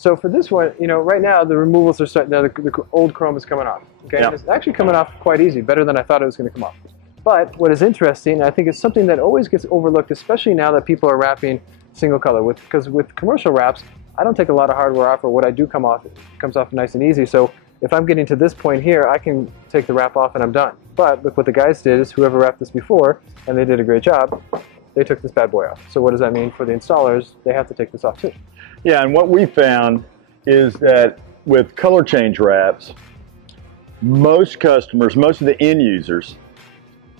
So for this one, you know, right now the removals are starting. Now the old chrome is coming off. Okay, Yep. and it's actually coming off quite easy, better than I thought it was going to come off. But what is interesting, I think, is something that always gets overlooked, especially now that people are wrapping single color. Because with commercial wraps, I don't take a lot of hardware off, or what I do come off, it comes off nice and easy. So if I'm getting to this point here, I can take the wrap off and I'm done. But look what the guys did is whoever wrapped this before, and they did a great job, they took this bad boy off. So what does that mean for the installers? They have to take this off too. Yeah, and what we found is that with color change wraps, most customers, most of the end users,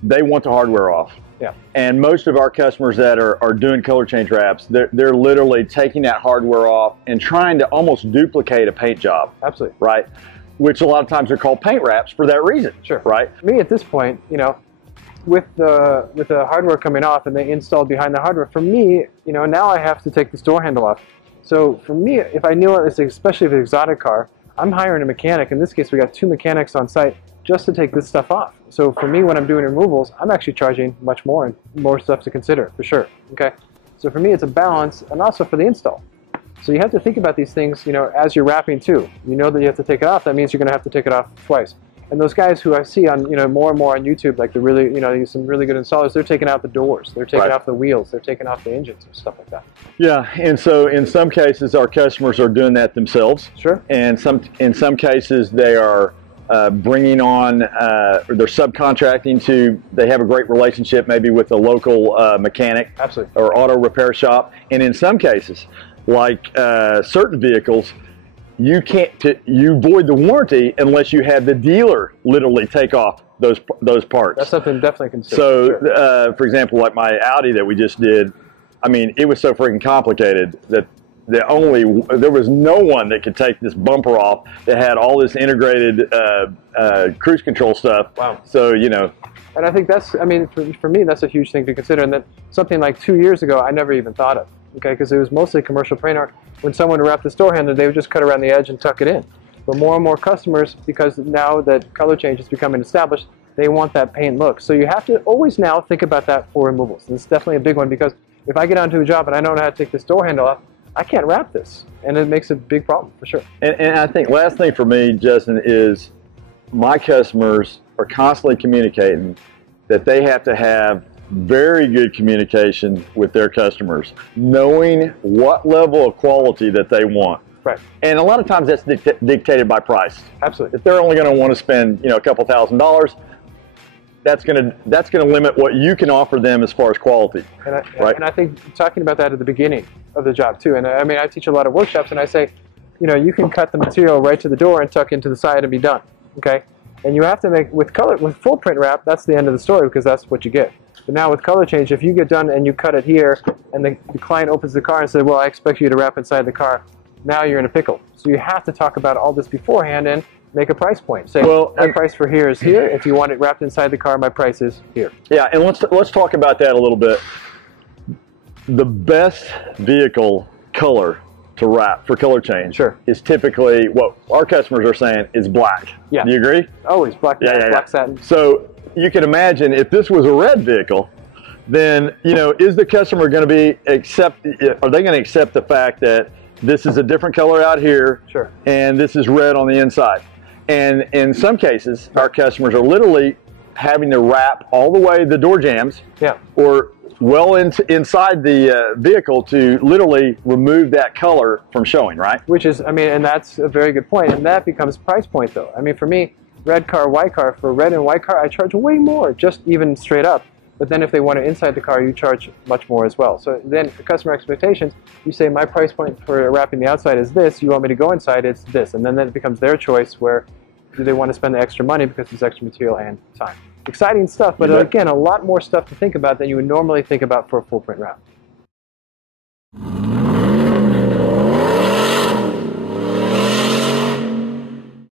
they want the hardware off. Yeah. And most of our customers that are doing color change wraps, they're literally taking that hardware off and trying to almost duplicate a paint job. Absolutely. Right? Which a lot of times are called paint wraps for that reason. Sure. Right? Me at this point, you know, with the hardware coming off and they installed behind the hardware, for me, you know, now I have to take this door handle off. So for me, if I knew it, especially if it's an exotic car, I'm hiring a mechanic. In this case, we got 2 mechanics on site just to take this stuff off. So for me, when I'm doing removals, I'm actually charging much more and more stuff to consider, for sure. Okay. So for me, it's a balance, and also for the install. So you have to think about these things, you know, as you're wrapping too. You know that you have to take it off. That means you're going to have to take it off twice. And those guys who I see on, you know, more and more on YouTube, like the really, you know, some really good installers, they're taking out the doors, they're taking off the wheels, they're taking off the engines and stuff like that. Yeah, and so in some cases, our customers are doing that themselves. Sure. And in some cases, they are bringing on, or they're subcontracting to, they have a great relationship maybe with a local mechanic. Absolutely. Or auto repair shop. And in some cases, like certain vehicles, you void the warranty unless you have the dealer literally take off those parts. That's something to definitely consider. So, sure. For example, like my Audi that we just did, I mean, it was so freaking complicated that there was no one that could take this bumper off that had all this integrated cruise control stuff. Wow. So, you know. And I think that's, I mean, for me, that's a huge thing to consider. And that something like 2 years ago, I never even thought of. Okay, because it was mostly commercial paint art. When someone wrapped this door handle, they would just cut around the edge and tuck it in. But more and more customers, because now that color change is becoming established, they want that paint look. So you have to always now think about that for removals. And it's definitely a big one, because if I get onto a job and I don't know how to take this door handle off, I can't wrap this. And it makes a big problem, for sure. And I think last thing for me, Justin, is my customers are constantly communicating that they have to have very good communication with their customers, knowing what level of quality that they want. Right. And a lot of times that's dictated by price. Absolutely. If they're only going to want to spend, you know, a couple $1,000s, that's going to limit what you can offer them as far as quality. And I think talking about that at the beginning of the job too. And I mean, I teach a lot of workshops, and I say, you know, you can cut the material right to the door and tuck into the side and be done. Okay. And you have to make with full print wrap. That's the end of the story, because that's what you get. But now with color change, if you get done and you cut it here, and the client opens the car and says, well, I expect you to wrap inside the car, now you're in a pickle. So you have to talk about all this beforehand and make a price point. Say, well, my price for here is here. If you want it wrapped inside the car, my price is here. Yeah, and let's talk about that a little bit. The best vehicle color to wrap for color change is typically what our customers are saying is black. Yeah. Do you agree? Always black, black satin. So you can imagine if this was a red vehicle, then, you know, is the customer going to are they going to accept the fact that this is a different color out here, and this is red on the inside? And in some cases, our customers are literally having to wrap all the way the door jambs, or well inside the vehicle to literally remove that color from showing, right? Which is, I mean, and that's a very good point. And that becomes price point, though. I mean, for me, red car, white car, for red and white car, I charge way more, just even straight up. But then if they want it inside the car, you charge much more as well. So then for customer expectations, you say my price point for wrapping the outside is this, you want me to go inside, it's this. And then it becomes their choice, where do they want to spend the extra money because it's extra material and time. Exciting stuff, but again, a lot more stuff to think about than you would normally think about for a full print wrap.